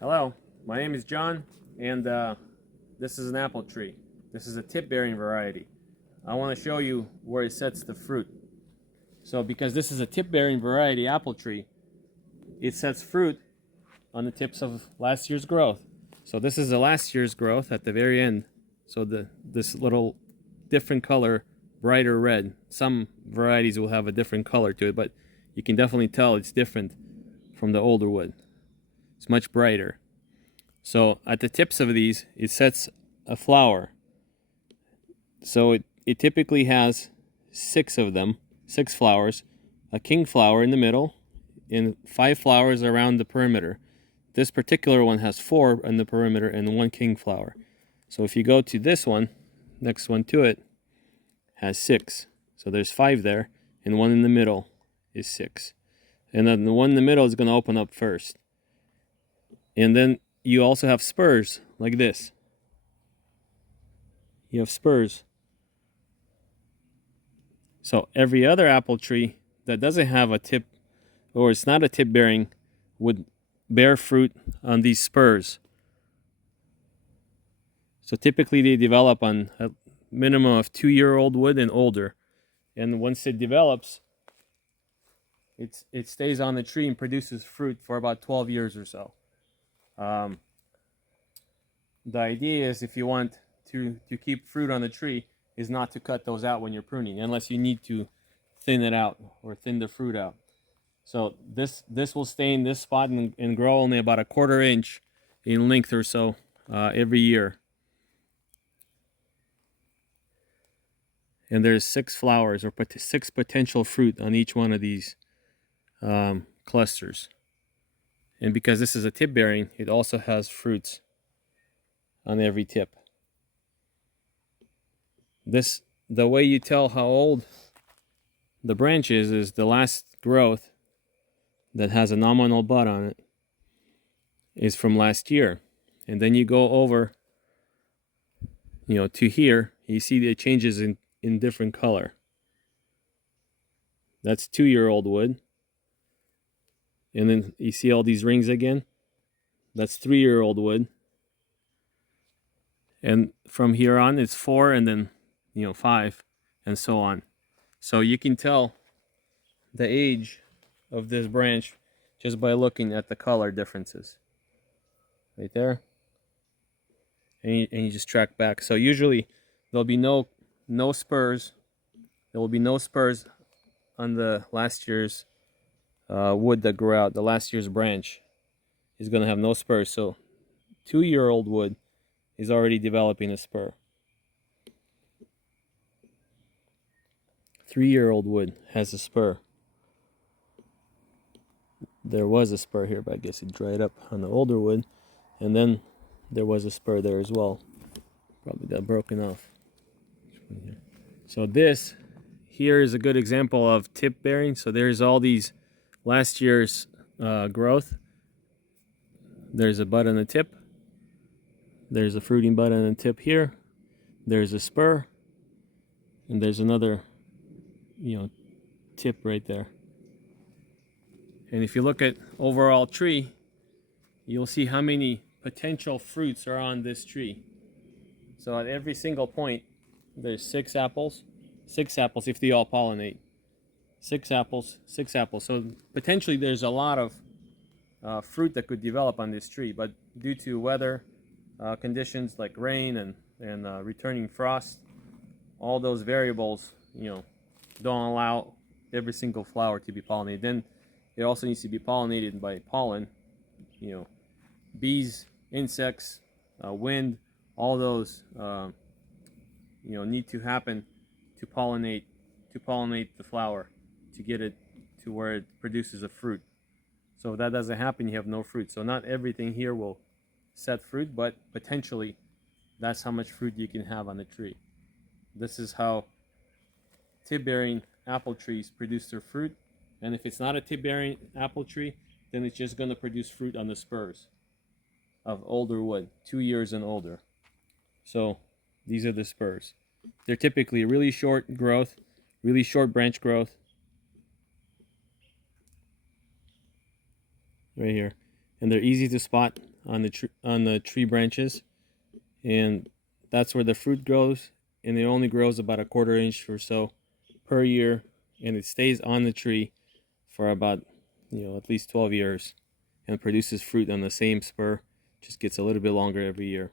Hello, my name is John, and this is an apple tree. This is a tip-bearing variety. I want to show you where it sets the fruit. So because this is a tip-bearing variety apple tree, it sets fruit on the tips of last year's growth. So this is the last year's growth at the very end. So this little different color, brighter red. Some varieties will have a different color to it, but you can definitely tell it's different from the older wood. It's much brighter. So at the tips of these, it sets a flower. So it typically has 6 of them, 6 flowers, a king flower in the middle, and 5 flowers around the perimeter. This particular one has 4 in the perimeter and 1 king flower. So if you go to this one, next one to it, has 6. So there's 5 there, and 1 in the middle is 6. And then the one in the middle is going to open up first. And then you also have spurs like this. You have spurs. So every other apple tree that doesn't have a tip, or it's not a tip bearing, would bear fruit on these spurs. So typically they develop on a minimum of 2-year-old wood and older. And once it develops, it stays on the tree and produces fruit for about 12 years or so. The idea is, if you want to keep fruit on the tree, is not to cut those out when you're pruning, unless you need to thin it out or thin the fruit out. So this will stay in this spot and grow only about 1/4 inch in length or so every year. And there's 6 flowers or 6 potential fruit on each one of these clusters. And because this is a tip bearing, it also has fruits on every tip. The way you tell how old the branch is the last growth that has a nominal bud on it is from last year. And then you go over, to here, you see it changes in different color. That's 2-year-old wood. And then you see all these rings again. That's 3-year-old wood. And from here on, it's 4, and then 5, and so on. So you can tell the age of this branch just by looking at the color differences. Right there. And you just track back. So usually there'll be no spurs. There will be no spurs on the last year's wood that grew out. The last year's branch is going to have no spurs. So 2-year-old wood is already developing a spur. 3-year-old wood has a spur. There was a spur here, but I guess it dried up on the older wood. And then there was a spur there as well. Probably got broken off. So this here is a good example of tip bearing. So there's all these last year's growth. There's a bud on the tip. There's a fruiting bud on the tip here. There's a spur. And there's another, tip right there. And if you look at overall tree, you'll see how many potential fruits are on this tree. So at every single point, there's 6 apples. 6 apples if they all pollinate. 6 apples, 6 apples. So potentially there's a lot of fruit that could develop on this tree, but due to weather conditions like rain and returning frost, all those variables, don't allow every single flower to be pollinated. Then it also needs to be pollinated by pollen, bees, insects, wind, all those need to happen to pollinate the flower, to get it to where it produces a fruit. So if that doesn't happen, you have no fruit. So not everything here will set fruit, but potentially that's how much fruit you can have on a tree. This is how tip-bearing apple trees produce their fruit. And if it's not a tip-bearing apple tree, then it's just going to produce fruit on the spurs of older wood, 2 years and older. So these are the spurs. They're typically really short growth, really short branch growth. Right here. And they're easy to spot on the tree branches, and that's where the fruit grows, and it only grows about a 1/4 inch or so per year, and it stays on the tree for about at least 12 years and produces fruit on the same spur, just gets a little bit longer every year.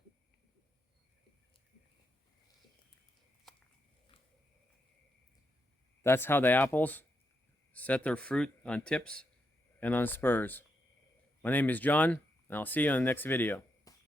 That's how the apples set their fruit on tips and on spurs. My name is John, and I'll see you on the next video.